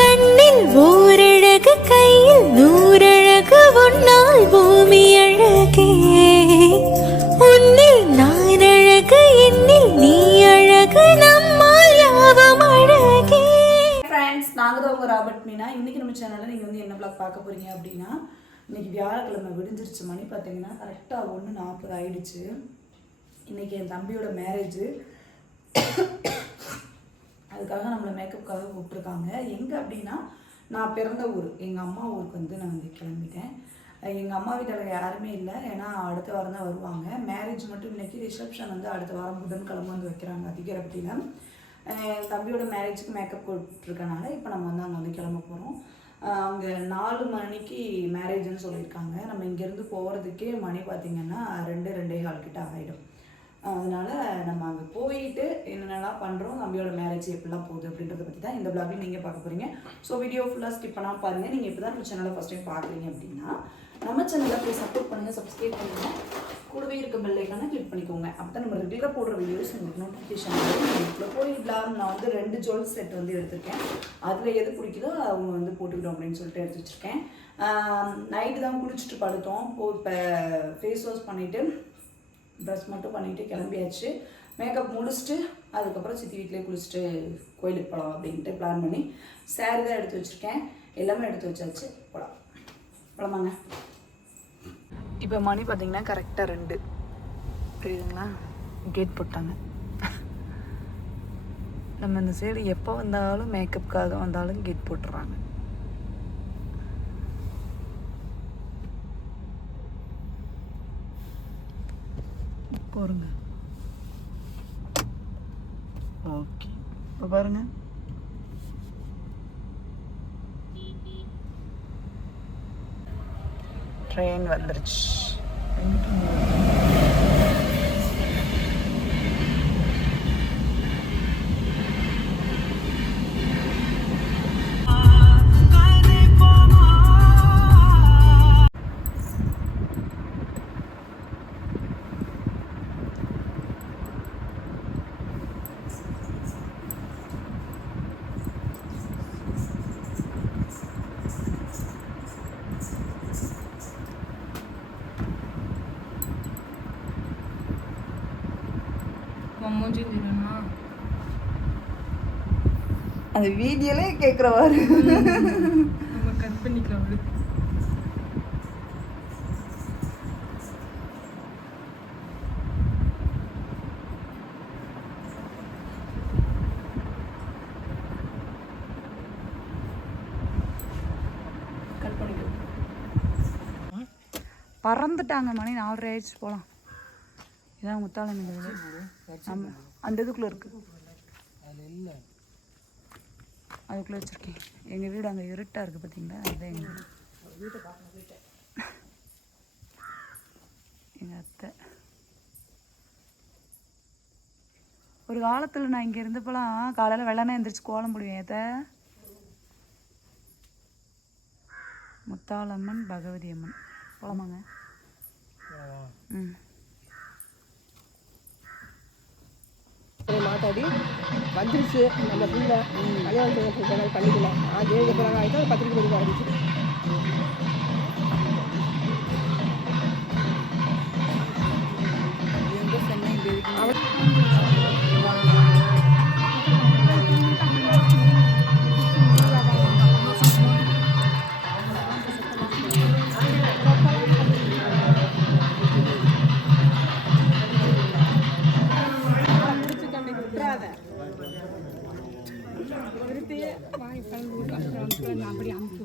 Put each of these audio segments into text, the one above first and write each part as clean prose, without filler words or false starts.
கண்ணில் ஓரழகு கையில் நூறழகு உன்னால் பூமி அழகே உன்னில் நான் அழகு என்னில் நீ அழகு நம்மால் யாவும் அழகே. ஃப்ரெண்ட்ஸ், நாங்கள் தான் உங்கள் ராபர்ட் மீனா. இன்றைக்கி நம்ம சேனலில் நீங்கள் வந்து என்ன பிளாக் பார்க்க போகிறீங்க அப்படின்னா, இன்றைக்கி வியாழக்கிழமை விடிஞ்சிருச்சு. மணி பார்த்தீங்கன்னா கரெக்டாக 1:40 ஆகிடுச்சு. இன்றைக்கி என் தம்பியோட மேரேஜு. அதுக்காக நம்மளை மேக்கப்புக்காக கூப்பிட்ருக்காங்க. எங்கே அப்படின்னா, நான் பிறந்த ஊர் எங்கள் அம்மா ஊருக்கு வந்து நான் வந்து கிளம்பிட்டேன். எங்கள் அம்மா வீட்டில் யாருமே இல்லை, ஏன்னா அடுத்த வாரம் தான் வருவாங்க. மேரேஜ் மட்டும் இன்றைக்கி, ரிசப்ஷன் வந்து அடுத்த வாரம் புதன்கிழமை வந்து வைக்கிறாங்க அதிகரப்பட்டியில். என் தம்பியோட மேரேஜுக்கு மேக்கப் போட்டுருக்கனால இப்போ நம்ம வந்து அங்கே வந்து கிளம்ப போகிறோம். அங்கே 4 மணிக்கு மேரேஜ்னு சொல்லியிருக்காங்க. நம்ம இங்கேருந்து போகிறதுக்கே மணி பார்த்திங்கன்னா 2-2:15 கிட்ட ஆகிடும். அதனால் நம்ம அங்கே போயிட்டு என்னென்னலாம் பண்ணுறோம், தம்பியோட மேரேஜ் எப்படிலாம் போகுது அப்படின்றத பற்றி தான் இந்த விளாகில் நீங்கள் பார்க்க போகிறீங்க. ஸோ வீடியோ ஃபுல்லாக ஸ்கிப் பண்ணால் பாருங்கள். நீங்கள் இப்போ தான் நம்ம சேனலை ஃபஸ்ட் டைம் பார்க்குறீங்க அப்படின்னா நம்ம சேனலை போய் சப்போர்ட் பண்ணுங்கள், சப்ஸ்கிரைப் பண்ணுங்கள், கூடவே இருக்க பெல் ஐக்கானை கிளிக் பண்ணிக்கோங்க. அப்போ தான் நம்ம ரெகுலராக போடுற வீடியோஸ் உங்களுக்கு நோட்டிஃபிகேஷன் வரும். இப்போ போய் விளாக் நான் வந்து 2 ஜுவல் செட் வந்து எடுத்திருக்கேன். அதில் எது பிடிக்குதோ அவங்க வந்து போட்டுக்கிட்டோம் அப்படின்னு சொல்லிட்டு எடுத்து வச்சுருக்கேன். நைட்டு தான் குளிச்சுட்டு படுத்தோம். இப்போ ஃபேஸ் வாஷ் பண்ணிவிட்டு ட்ரெஸ் மட்டும் பண்ணிவிட்டு கிளம்பியாச்சு. மேக்கப் முடிச்சுட்டு அதுக்கப்புறம் சித்தி வீட்டிலே குளிச்சுட்டு கோயிலுக்கு போகலாம் அப்படின்ட்டு பிளான் பண்ணி சாரி தான் எடுத்து வச்சுருக்கேன். எல்லாமே எடுத்து வச்சாச்சு. போகலாமாங்க. இப்போ மணி பார்த்திங்கன்னா கரெக்டாக 2 புரியுதுங்களா? கேட் போட்டாங்க. நம்ம இந்த சைடு எப்போ வந்தாலும் மேக்கப்புக்காக வந்தாலும் கேட் போட்டுறாங்க. போருங்க. ஓகே, இப்போ பாருங்க. ட்ரெயின் வந்துருச்சு. அந்த வீடியோலே கேட்குறவாரு நம்ம கட் பண்ணிக்கலாம். கட் பண்ணிக்கலாம். பறந்துட்டாங்க. மணி 4:30 ஆயிடுச்சு. போகலாம். இதான் முத்தாளம். ஆமாம், அந்த இதுக்குள்ளே இருக்குது. அதுக்குள்ளே வச்சுருக்கேன். எங்கள் வீடு அங்கே இருட்டாக இருக்குது பார்த்தீங்களா? அதுதான் எங்கள் வீடு. எங்கள் அத்தை. ஒரு காலத்தில் நான் இங்கே இருந்தப்போலாம் காலையில் வெள்ளனே எழுந்திரிச்சு கோலம் போடுவேன். அத்தை முத்தாளம்மன் பகவதி அம்மன். போகலாமாங்க? ம். மாட்டாடி வந்துருச்சு. நம்ம பிள்ளை கல்யாணம் பண்ணிக்கலாம். தேவி பிறகு ஆகிட்டு 10 மணிக்கு ஆரம்பிச்சு. அப்படி அனுப்பிச்சு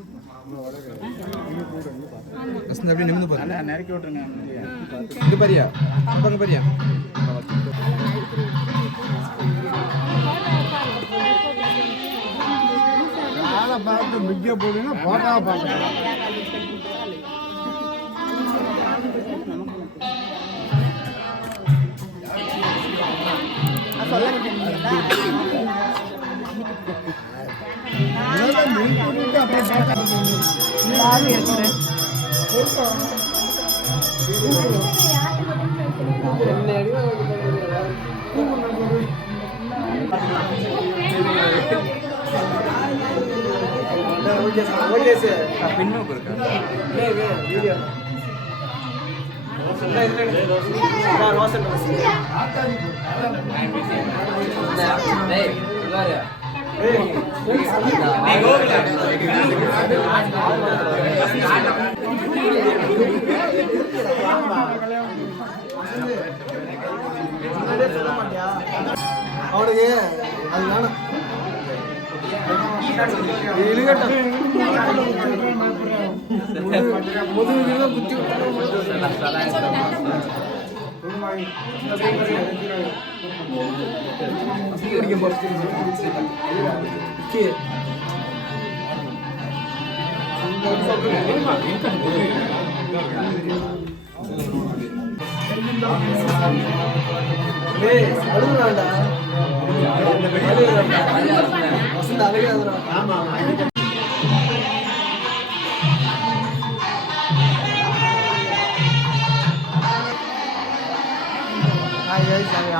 வசந்த் அப்படியே நிமிந்து பாரு. நல்லா நறுக்கி விட்டுருங்க. இங்க பாரியா? அங்க பாரியா? ஆளை பார்த்து பிக்கே போடுங்க, போட்டா பார்த்து. Okay sir. பின்னோக்கு இருக்கா? வீடியோ. அவனுக்கு அது வேணும். முதுகு குத்தி அழுகுறாண்டா. வசந்த அழுகாதுடா. ஆமா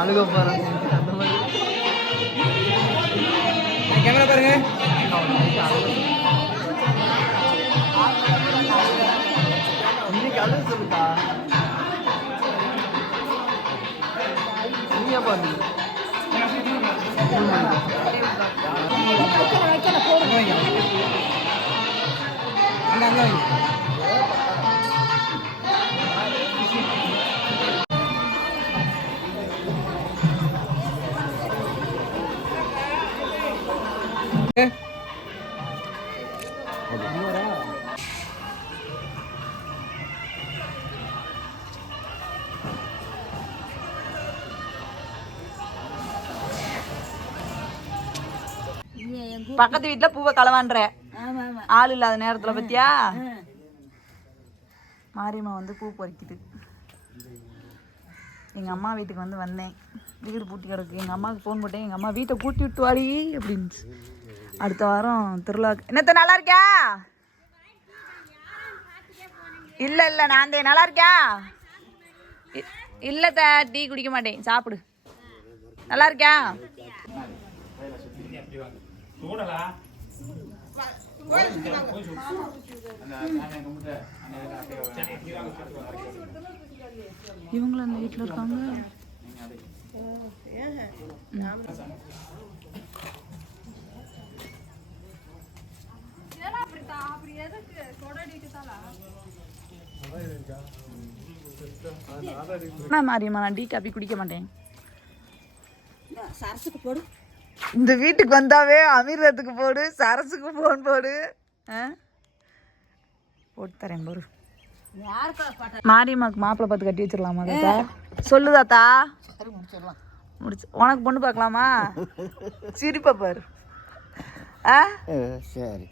அழுக போறேன். அந்த மாதிரி கேமரா பாருங்க. இன்னைக்கு அழுக சொல்லுக்கா. நீங்க பாருங்க. பக்கத்து வீட்டுல பூவை களவான்ற ஆள் இல்லாத நேரத்துல பத்தியா மாரியம்மா வந்து பூ பறிக்குது. எங்க அம்மா வீட்டுக்கு வந்து வந்தேன். வீடு பூட்டி கிடக்கு. எங்க அம்மாவுக்கு ஃபோன் போட்டேன். எங்க அம்மா வீட்டை பூட்டி விட்டு வாடி அப்படின்னு. அடுத்த வாரம் திருவிழா. என்னத்த நல்லா இருக்கியா? இல்ல இல்ல நான் நல்லா இருக்கியா? இல்லத்த டீ குடிக்க மாட்டேன். சாப்பிடு. நல்லா இருக்கியா? இவங்களும் அந்த வீட்டில் இருக்காங்க. மாரியம்மா நான் டீ காபி குடிக்க மாட்டேன். சரசுக்கு போடு. இந்த வீட்டுக்கு வந்தாவே அமீரத்துக்கு போடு, சரசுக்கு போன் போடு. போட்டு தரேன் போரு. மாரியம்மாக்கு மாப்பிள்ளை பார்த்து கட்டி வச்சிடலாமா தாத்தா? சொல்லு தாத்தா. முடிச்சு உனக்கு பொண்ணு பார்க்கலாமா? சிரிப்பா பாரு. சரி.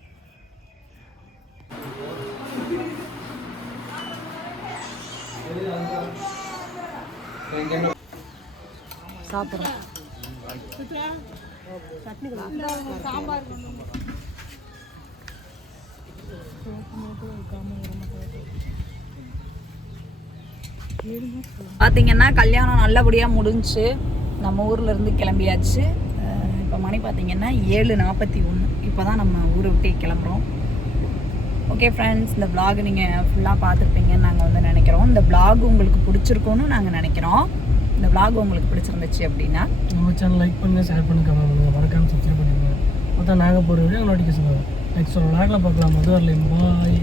சாப்பிட்றோம். பார்த்தீங்கன்னா கல்யாணம் நல்லபடியாக முடிஞ்சு நம்ம ஊரில் இருந்து கிளம்பியாச்சு. இப்போ மணி பார்த்தீங்கன்னா 7:41. இப்போ தான் நம்ம ஊரை விட்டே கிளம்புறோம். ஓகே ஃப்ரெண்ட்ஸ், இந்த vlog நீங்கள் ஃபுல்லாக பார்த்துருப்பீங்கன்னு நாங்கள் வந்து நினைக்கிறோம். இந்த vlog உங்களுக்கு பிடிச்சிருக்கோன்னு நாங்கள் நினைக்கிறோம். இந்த vlog உங்களுக்கு பிடிச்சிருந்துச்சு அப்படின்னா நம்ம சேனல் லைக் பண்ணுங்கள், ஷேர் பண்ணுங்கள், கமெண்ட் பண்ணுங்கள், மறக்காமல் சப்ஸ்கிரைப் பண்ணிடுங்க. மொத்தம் நாங்கள் போகிற வீடியோ நோட்டிஃபிகேஷன் வரும். நெக்ஸ்ட் ஒரு vlogல பார்க்கலாம். அது வரலையும். பாய்.